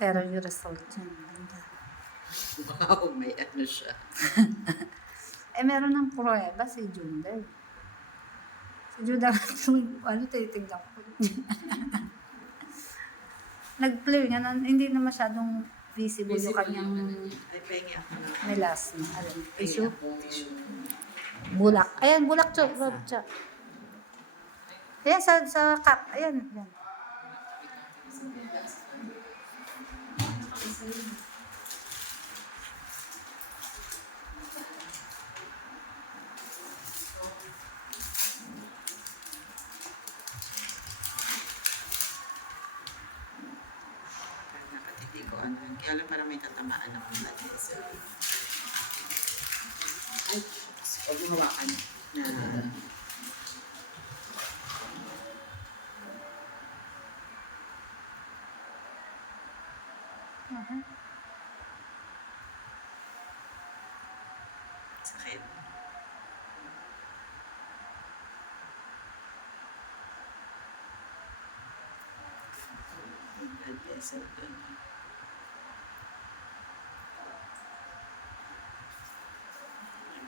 Pero yung result niya, ganda. Wow, may ano siya. Meron ng pruweba si Junda. Si Junda, titignan ko. Nag-clear nga, hindi na masyadong visible yung kanyang Ay, pengi ako na. melasma. Alam, Tissue? tissue. Bulak. Ayan, bulak, Chok. Chok. Ayan, sa cup. Ayan. Nakatiti ko ano. Kaya lang parang may tatamaan ng blood vessel. Ay, huwag mo hawakan na. Sakit. Blood vessel doon.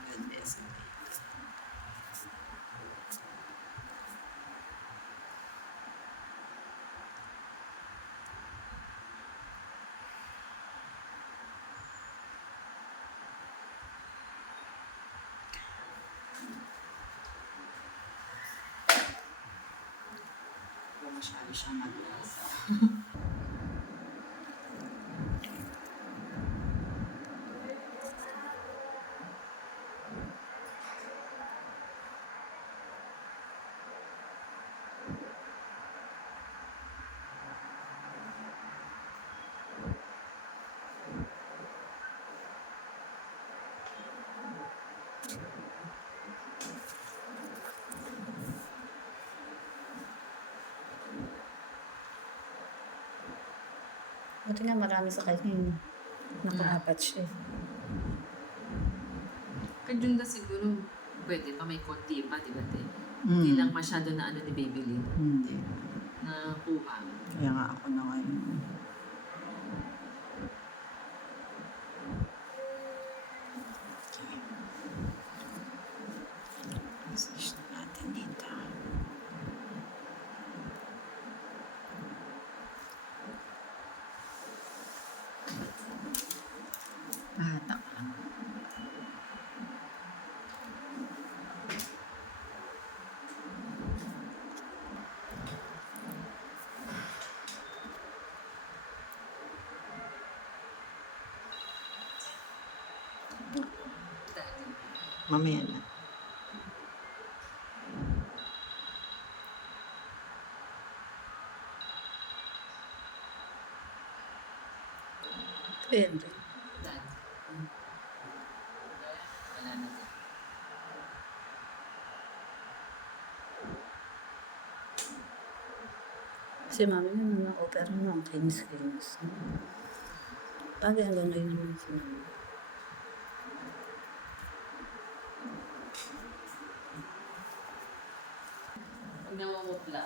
Blood vessel dito. Masyado siya mag-asa. Buti nga marami sa kanya. Nakaapat siya. Kay Junda siguro, pwede pa may konti pa, di ba, te? Hindi lang masyado na ano ni Baby Lynn. Hindi. Na kuha. Kaya nga ako na ngayon. Okay. Massage na natin dito. Pahatak lang. Mamaya na. Depende. Dad. Wala na. Si mami naman na-opera na ang kinis-kinis. Bagay hanggang ngayon naman si mami. Pag namumutla.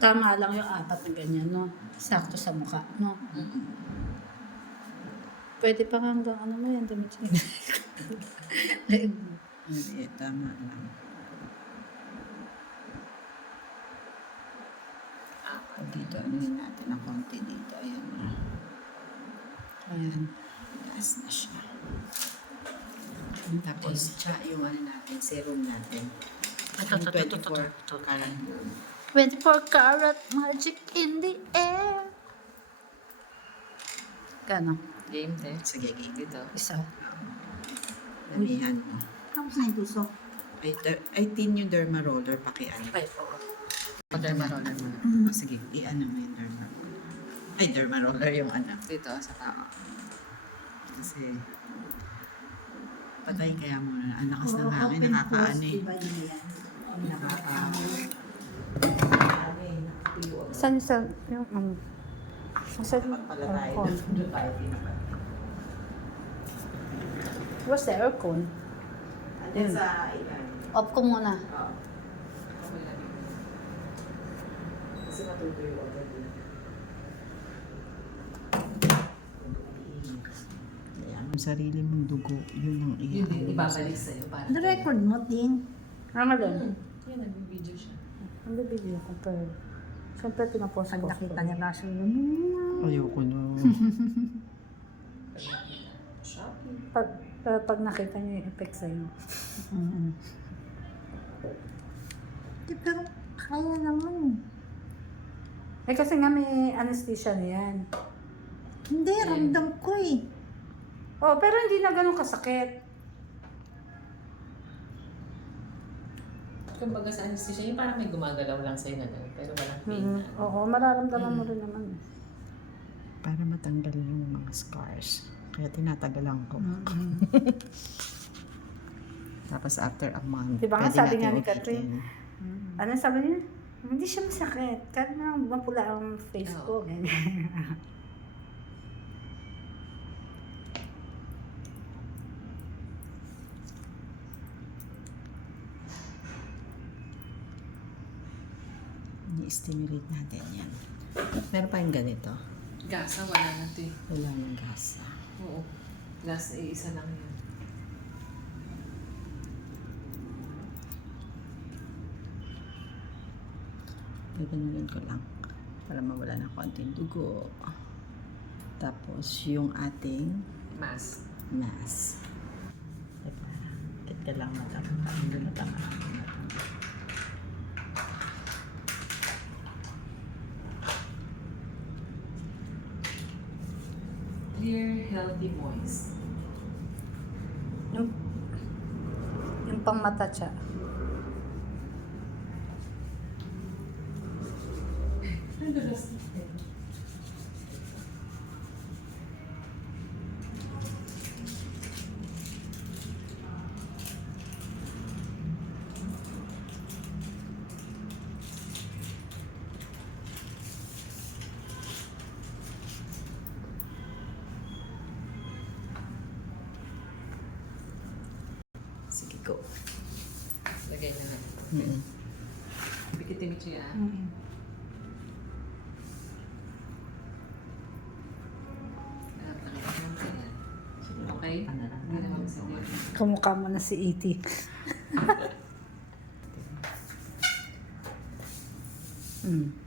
Tama lang yung apat na ganyan, no? Sakto sa mukha, no? Pwede pa nga hanggang ano mo yan, damit siya. Hindi, tama lang. Dito, ano natin ang konti dito. Ayan na. Ayan. Taas na siya. Tapos, yung ano natin, serum natin. Ito. 24 karat. 24 karat magic in the air. Gano? Game, te. Sige, game. Dito. Isa. Damihan mo. Tapos na yung gusto. Ay, tin yung derma roller, pakiano. Ay, oo. Pag-derma roller mo na. Oh, sige, i-ano mo yung derma roller. Ay, derma roller yung ano. Dito, sa tao. Kasi, patay kaya muna. Ang lakas ng hangin, nakakaano eh. Saan sa yung saan Dapat pala tayo. aircon? Doon tayo pinapal. Where's the aircon? Andyan sa ilan. Off ko muna. Oo. Kasi matuto yung water din. Ang sarili mong dugo, yun ang Yun din, ibabalik sa'yo. Para Na-record mo din. Ano din? Yan, nag-video siya. Ang bibigyan ko pero siyempre pinapost Pag ko. nakita niya Russell, Ayoko na. Shopping. Pag nakita niyo yung effect sa'yo. pero kaya naman. Eh kasi nga may anesthesia na yan. Hindi, ramdam ko eh. Oh, pero hindi na ganun kasakit. Kumbaga sa anesthesia, yung parang may gumagalaw lang sa'yo na lang, pero walang pain. Oo, mararamdaman mo rin naman. Para matanggal yung mga scars. Kaya tinatagalan ko. Tapos after a month, Diba nga pwede sabi natin nga ni ulitin. Catherine? Ano sabi niya? Hindi siya masakit. Kahit na mapula ang face ko. Ganyan. I-stimulate natin yan. Meron pa yung ganito. Gasa, wala na ito eh. Wala yung gasa. Oo. Gas, isa lang yan. Gaganunin ko lang para mawala ng konting dugo. Tapos yung ating Mask. mask. Teka, kit ka lang matama. Hindi matama. Clear, healthy, moist. Yung pang mata siya. Sige, go. Lagay na lang. Mm-mm. Bikitin mo siya. Okay? Hindi naman sige. Kamukha mo na si E.T.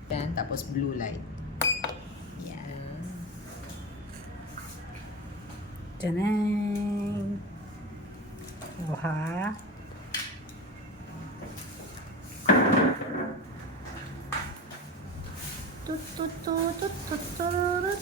Then, tapos blue light. Yan. Tanang! O ha? Tut tut tut tut tut tut.